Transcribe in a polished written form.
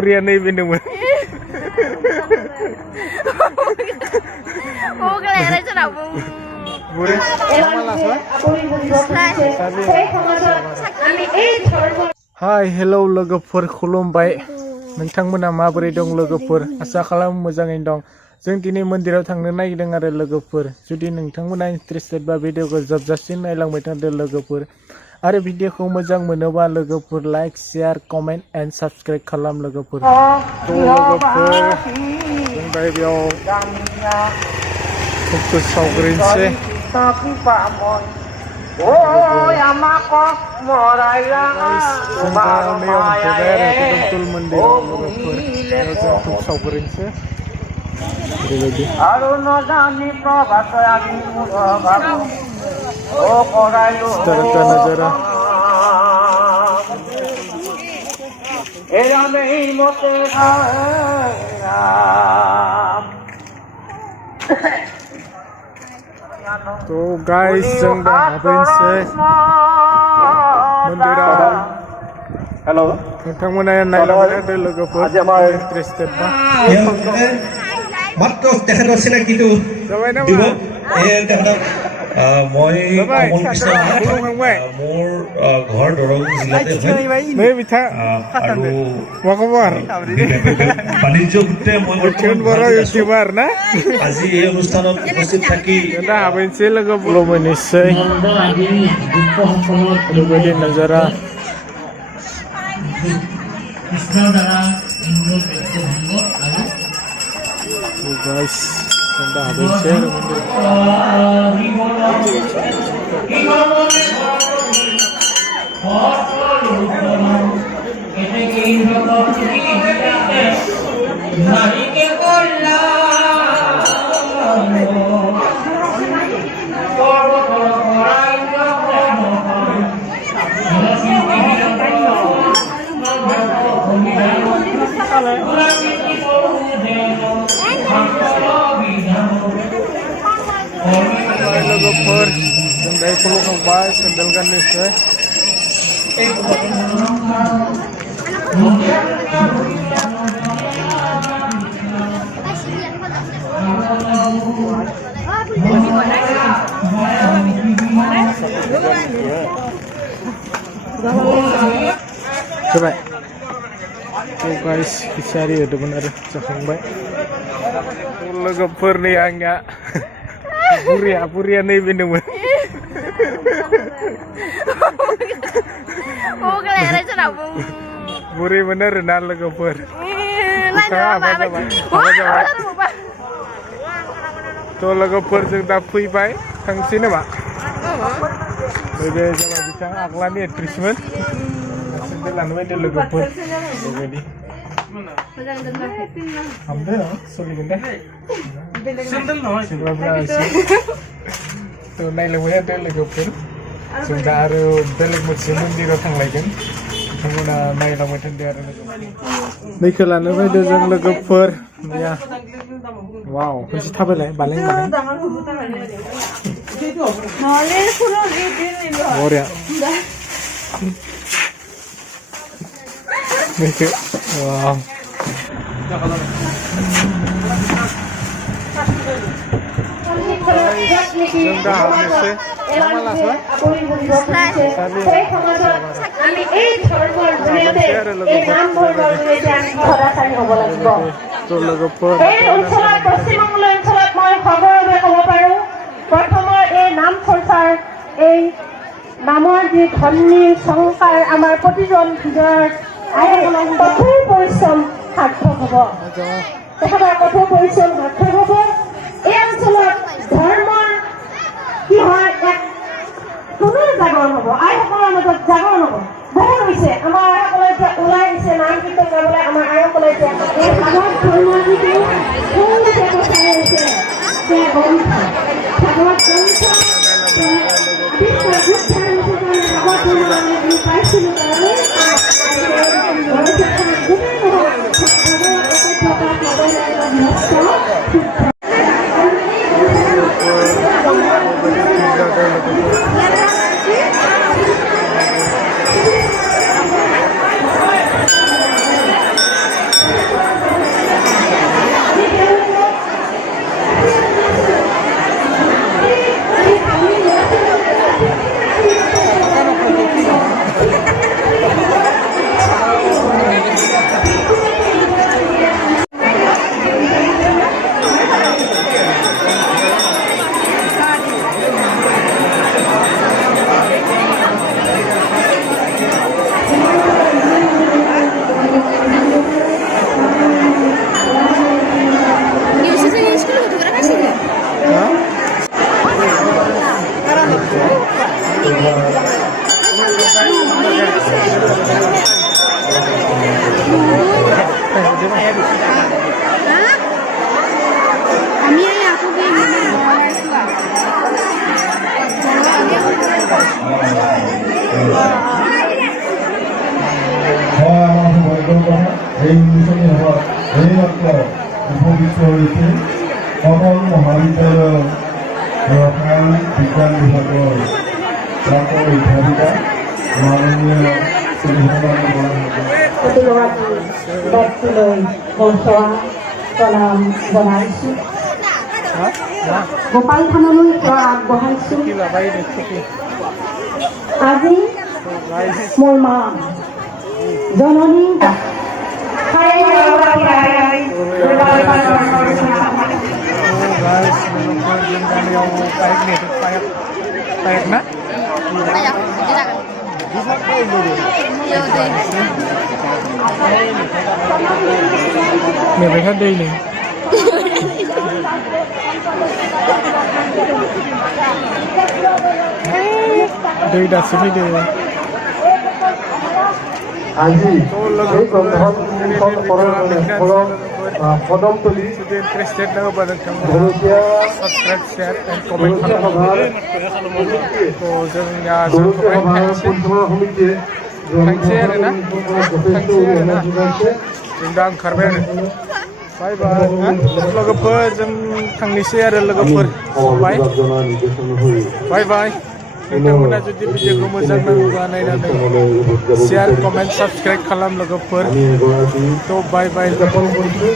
बुरिया नहीं बिनोमोन बुरे हाय हेलौ लोगोफोर खुलुमबाय नोंथांमोना माबोरै दं लोगोफोर आसा खालामो मोजाङैनो दं जों दिनै मन्दिराव थांनो नागिरदों आरो लोगोफोर जुदि नोंथांमोना इन्टारेस्टेड बा भिडिअखौ जोबजासिम नायलांबाय थादो लोगोफोर आरो भिडिअखौ मोजां मोनोबा लोगोफोर like share comment end subscribe खालाम लोगोफोर लोगोफोर जों दा बेयाव football सावग्रोनोसै betul mendero logoper untuk saugeringse begitu secara nazara tuh guys yang dah habis mendera hello नोंथांमोना नायलांबाय लोगोफोर इन्टारेस्टेड बा मात्र তেখেতৰ চিনাকিটো দিব তেখেতক মই কমল কৃষ্ণ মোৰ ঘৰ দৰং জিলাতে হয় আৰু বাণিজ্য সূত্ৰে মই আজি এই অনুষ্ঠানত উপস্থিত থাকি নিশ্চয় নজৰা guys, kita habis share logoper sendal kuluk kembali sendal kan nih coba tuh guys dicari udah bener cakung baik logoper nih enggak buria नहीं बिनोमोन बुरि bener ना लोगोफोर थ' लोगोफोर जों दा फैबाय थांसै नामा बे जाबाय बिथां आग्लानि एक्ट्रिसमोन सेन्देल लानो बायदो लोगोफोर बेबायदि हामदो सोलिगोन दे सेन्देल नङा थ' नायलांबाय थादो लोगोफोर जों दा आरो बेलेग मोनसे मन्दिराव थांलायगोन बिथांमोना नायलांबाय थादो आरो दैखौ लानो फैदो जों लोगोफोर या वाव एसे थाबायलाय बालें बरिया दैखौ वाव जों दा हाबनोसै নামৰ যি ধনী সংসাৰ আমাৰ প্ৰতিজন কঠোৰ পৰিশ্ৰম সাৰ্থক হ'ব তেখেতৰ কঠোৰ পৰিশ্ৰম সাৰ্থক হ'ব এই অঞ্চলত ধৰ্মৰ কি হয় এক পুনৰ জাগৰণ হ'ব আইসকলৰ মাজত জাগৰণ হ'ব বহু হৈছে আমাৰ আইসকলে এতিয়া ওলাই আহিছে নাম কীৰ্তন গাবলৈ আমাৰ আইসকলে এতিয়া এই ভাগৱত ধৰ্মৰ যিটো সৰুতে প্ৰচাৰ হৈছে ভাগৱত গ্ৰন্থ পাইছিলোঁ কাৰণে আলোচনী সভাত এইমাত্ৰ উপবিষ্ট হৈছে কমল মহাবিদ্যালয়ৰ ৰসায়ন বিজ্ঞান বিভাগৰ প্ৰাক্তন অধ্যাপিকা মাননীয় শ্ৰীসভানী প্ৰতিগৰাকী ব্যক্তিলৈ মোৰ সেৱা প্ৰণাম জনাইছোঁ গোপাল থানলৈ সেৱা আগবঢ়াইছোঁ আজি মোৰ মা জননী Payak na? Payak, Mereka day nih. Day dah sini deh. আজি এই গ্ৰন্থখন কদম তুলি Interested na ba nagtang গৰখীয়া subscribe, share, and comment গৰখীয়া ka সভাৰ So, dyan nga, গৰখীয়া সভাৰ পৰিচালনা সমিতিয়ে যথেষ্ট অৰিহণা যোগাইছে Yung daang karber. Bye bye. Logoper, dyan tangnisi ada logoper. Bye. জনাৰ নিৰ্দেশন হৈ Bye bye. Kita muna jadi video ko mo sa nanay natin. Share, comment, subscribe kalam logoper. আমি এগৰাকী So, bye bye. উদযাপন কৰিছোঁ